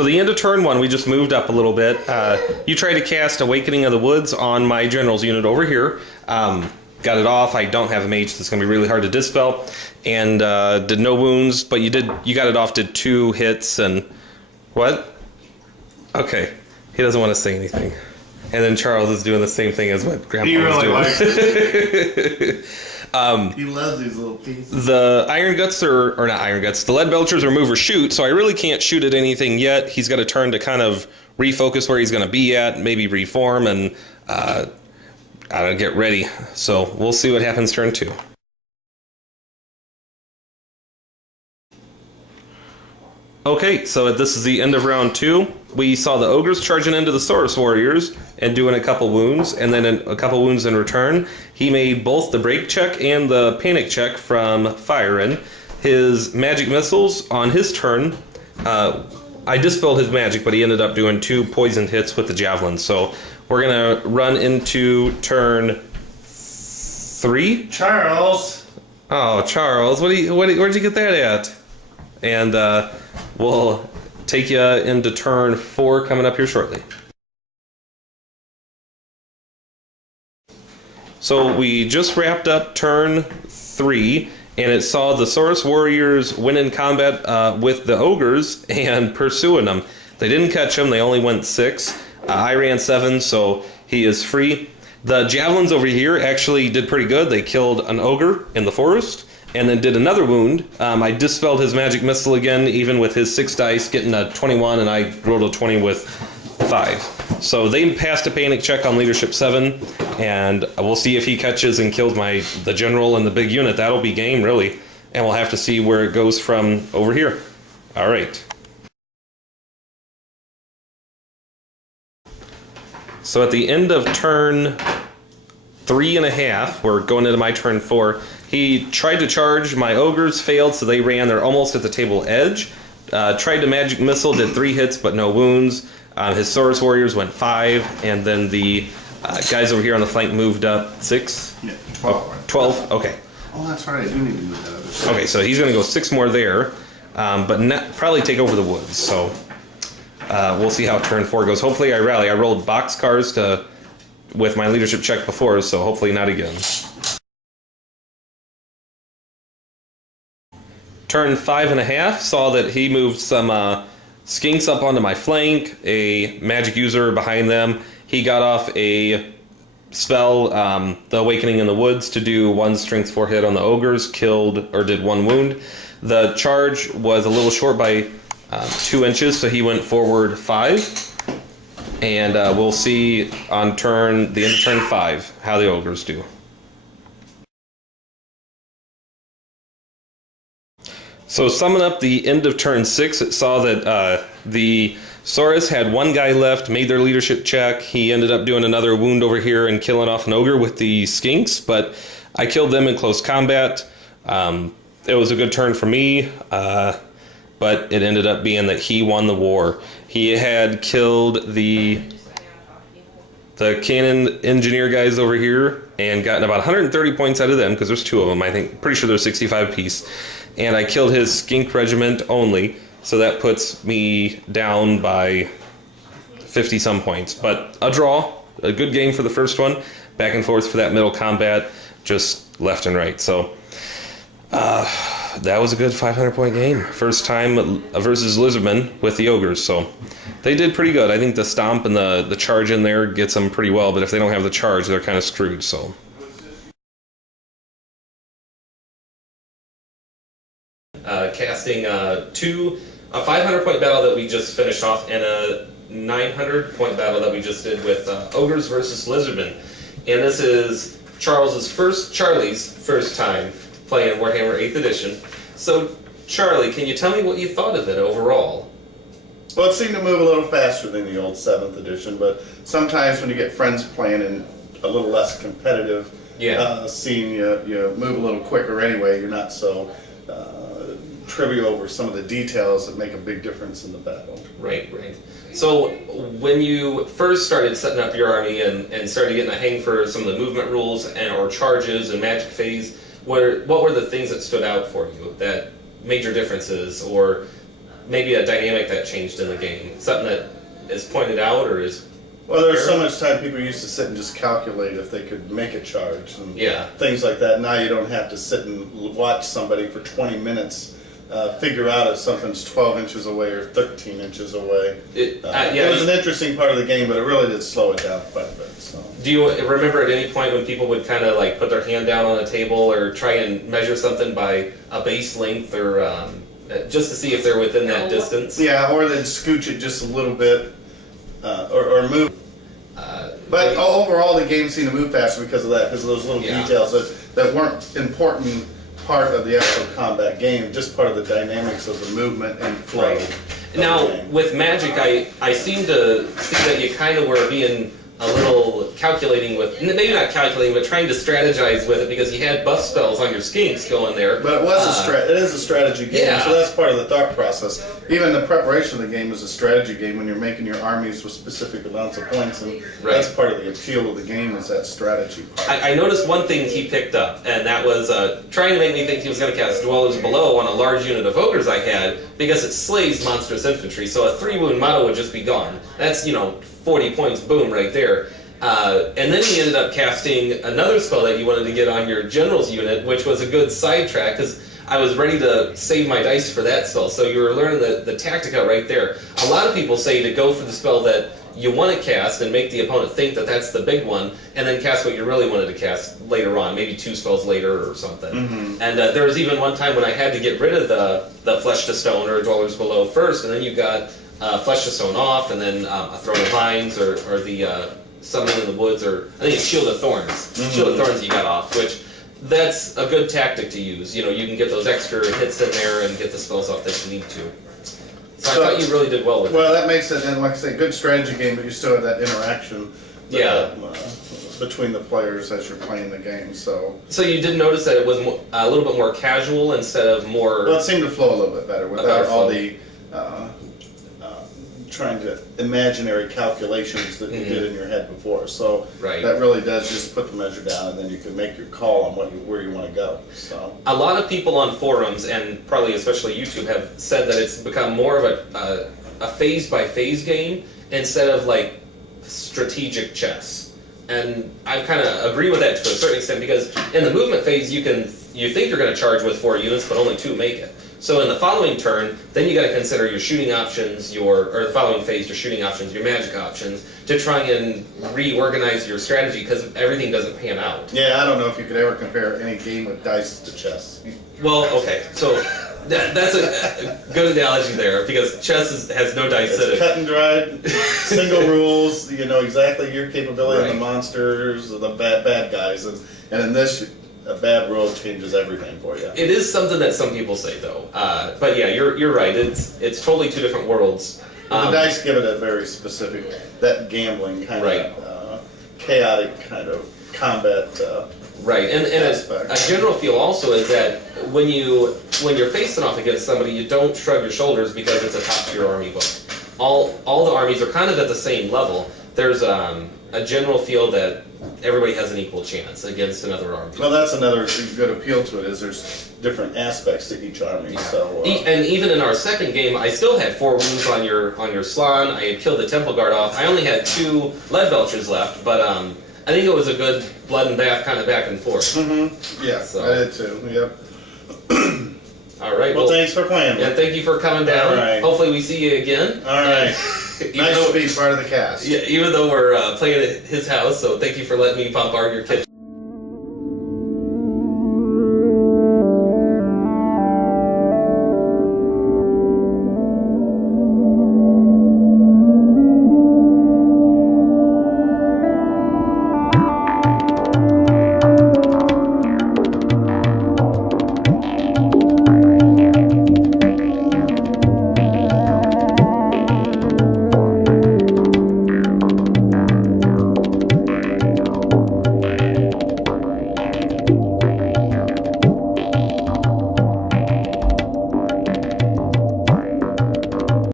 So the end of turn 1, we just moved up a little bit. You tried to cast Awakening of the Woods on my general's unit over here. Got it off. I don't have a mage, so it's going to be really hard to dispel. And did no wounds, but you got it off, did 2 hits, and... What? Okay. He doesn't want to say anything. And then Charles is doing the same thing as what Grandpa was doing. Likes it. He loves these little pieces. The Iron Guts or not Iron Guts, the Lead Belchers are move or shoot, so I really can't shoot at anything yet. He's got a turn to kind of refocus where he's going to be at, maybe reform and get ready. So we'll see what happens turn 2. Okay, so this is the end of round 2. We saw the Ogres charging into the Saurus Warriors and doing a couple wounds, and then a couple wounds in return. He made both the break check and the panic check from firing. His magic missiles on his turn, I dispelled his magic, but he ended up doing 2 poisoned hits with the javelin. So we're going to run into turn 3. Charles! Oh, Charles, where'd you get that at? And we'll take you into turn 4 coming up here shortly. So we just wrapped up turn 3, and it saw the Saurus Warriors win in combat with the Ogres and pursuing them. They didn't catch him, they only went 6. I ran 7, so he is free. The Javelins over here actually did pretty good. They killed an Ogre in the forest, and then did another wound. I dispelled his magic missile again, even with his 6 dice, getting a 21, and I rolled a 20 with 5. So they passed a panic check on leadership 7, and we'll see if he catches and kills the general and the big unit. That'll be game, really. And we'll have to see where it goes from over here. All right. So at the end of turn 3.5, we're going into my turn 4. He tried to charge, my Ogres failed, so they ran. They're almost at the table edge. Tried to magic missile, did 3 hits, but no wounds. His Saurus Warriors went 5, and then the guys over here on the flank moved up 6? Yeah, 12. Oh, 12, okay. Oh, that's right, I do need to move that other side. Okay, so he's going to go 6 more there, but probably take over the woods. So we'll see how turn 4 goes. Hopefully I rally. I rolled boxcars with my leadership check before, so hopefully not again. Turn 5.5, saw that he moved some skinks up onto my flank, a magic user behind them. He got off a spell, the Awakening in the Woods, to do 1 strength 4 hit on the Ogres, killed or did 1 wound. The charge was a little short by 2 inches, so he went forward 5. And we'll see on the end of turn 5 how the Ogres do. So summing up the end of turn 6, it saw that the Saurus had 1 guy left, made their leadership check. He ended up doing another wound over here and killing off an Ogre with the Skinks, but I killed them in close combat. It was a good turn for me, but it ended up being that he won the war. He had killed the cannon engineer guys over here and gotten about 130 points out of them, because there's 2 of them, I think. Pretty sure there's 65 apiece. And I killed his skink regiment only, so that puts me down by 50-some points. But a draw, a good game for the first one. Back and forth for that middle combat, just left and right. So that was a good 500-point game. First time versus lizardmen with the Ogres, so they did pretty good. I think the stomp and the charge in there gets them pretty well, but if they don't have the charge, they're kind of screwed, so... casting a 500-point battle that we just finished off and a 900-point battle that we just did with Ogres versus Lizardmen. And this is Charlie's first time playing Warhammer 8th Edition. So, Charlie, can you tell me what you thought of it overall? Well, it seemed to move a little faster than the old 7th edition, but sometimes when you get friends playing in a little less competitive scene, you move a little quicker anyway. You're not so trivial over some of the details that make a big difference in the battle. Right. So when you first started setting up your army and started getting a hang for some of the movement rules or charges and magic phase, what were the things that stood out for you, that major differences or maybe a dynamic that changed in the game? Something that is pointed out or is... Well, there's so much time people used to sit and just calculate if they could make a charge and things like that. Now you don't have to sit and watch somebody for 20 minutes figure out if something's 12 inches away or 13 inches away. It was an interesting part of the game, but it really did slow it down quite a bit. So. Do you remember at any point when people would kind of like put their hand down on a table or try and measure something by a base length or just to see if they're within that distance? Yeah, or they'd scooch it just a little bit or move. But overall, the game seemed to move faster because of that, because of those little details that weren't important part of the actual combat game, just part of the dynamics of the movement and flow. Right. Now, with Magic, I seem to see that you kind of were being a little calculating with, maybe not calculating, but trying to strategize with it because you had buff spells on your skinks going there. But it is a strategy game, so that's part of the thought process. Even the preparation of the game is a strategy game when you're making your armies with specific amounts of points, and that's part of the appeal of the game is that strategy part. I noticed one thing he picked up, and that was trying to make me think he was going to cast Dwellers Below on a large unit of Ogres I had because it slays monstrous infantry, so a 3-wound motto would just be gone. That's, 40 points, boom, right there. And then he ended up casting another spell that you wanted to get on your general's unit, which was a good sidetrack, because I was ready to save my dice for that spell. So you were learning the tactica right there. A lot of people say to go for the spell that you want to cast and make the opponent think that that's the big one, and then cast what you really wanted to cast later on, maybe 2 spells later or something. Mm-hmm. And there was even one time when I had to get rid of the Flesh to Stone or Dwellers Below first, and then you got Flesh to Stone off, and then a Throne of Vines or the Summoning in the Woods, or I think it's Shield of Thorns. Mm-hmm. Shield of Thorns you got off, which that's a good tactic to use. You can get those extra hits in there and get the spells off that you need to. So I thought you really did well with it. Well, that makes it, and like I say, good strategy game, but you still have that interaction between the players as you're playing the game. So you did notice that it was a little bit more casual instead of more... Well, it seemed to flow a little bit better without all the trying to imaginary calculations that you did in your head before. So that really does just put the measure down, and then you can make your call on where you want to go. So a lot of people on forums, and probably especially YouTube, have said that it's become more of a phase by phase game instead of like strategic chess. And I kind of agree with that to a certain extent, because in the movement phase you think you're going to charge with 4 units, but only 2 make it. So in the following turn, then you got to consider your shooting options, or the following phase, your shooting options, your magic options, to try and reorganize your strategy, because everything doesn't pan out. Yeah, I don't know if you could ever compare any game with dice to chess. Well, okay, so that's a good analogy there, because chess has no dice in it. It's cut and dried, single rules. You know exactly your capability of the monsters, the bad guys, and in this, a bad rule changes everything for you. It is something that some people say, though. But yeah, you're right. It's totally 2 different worlds. The dice give it a very specific, that gambling kind of chaotic kind of combat. Right, and a general feel also is that when you're facing off against somebody, you don't shrug your shoulders because it's a top tier army book. All the armies are kind of at the same level. There's a general feel that everybody has an equal chance against another army. Well, that's another good appeal to it, is there's different aspects to each army. Yeah. So and even in our second game, I still had 4 wounds on your Slann. I had killed the Temple Guard off. I only had 2 lead belchers left, but I think it was a good blood and bath kind of back and forth. Mm-hmm. Yeah, so. I did too. Yep. All right. Well, thanks for playing. Yeah, thank you for coming down. All right. Hopefully we see you again. All right. Nice to be part of the cast. Yeah, even though we're playing at his house, so thank you for letting me bombard your kitchen.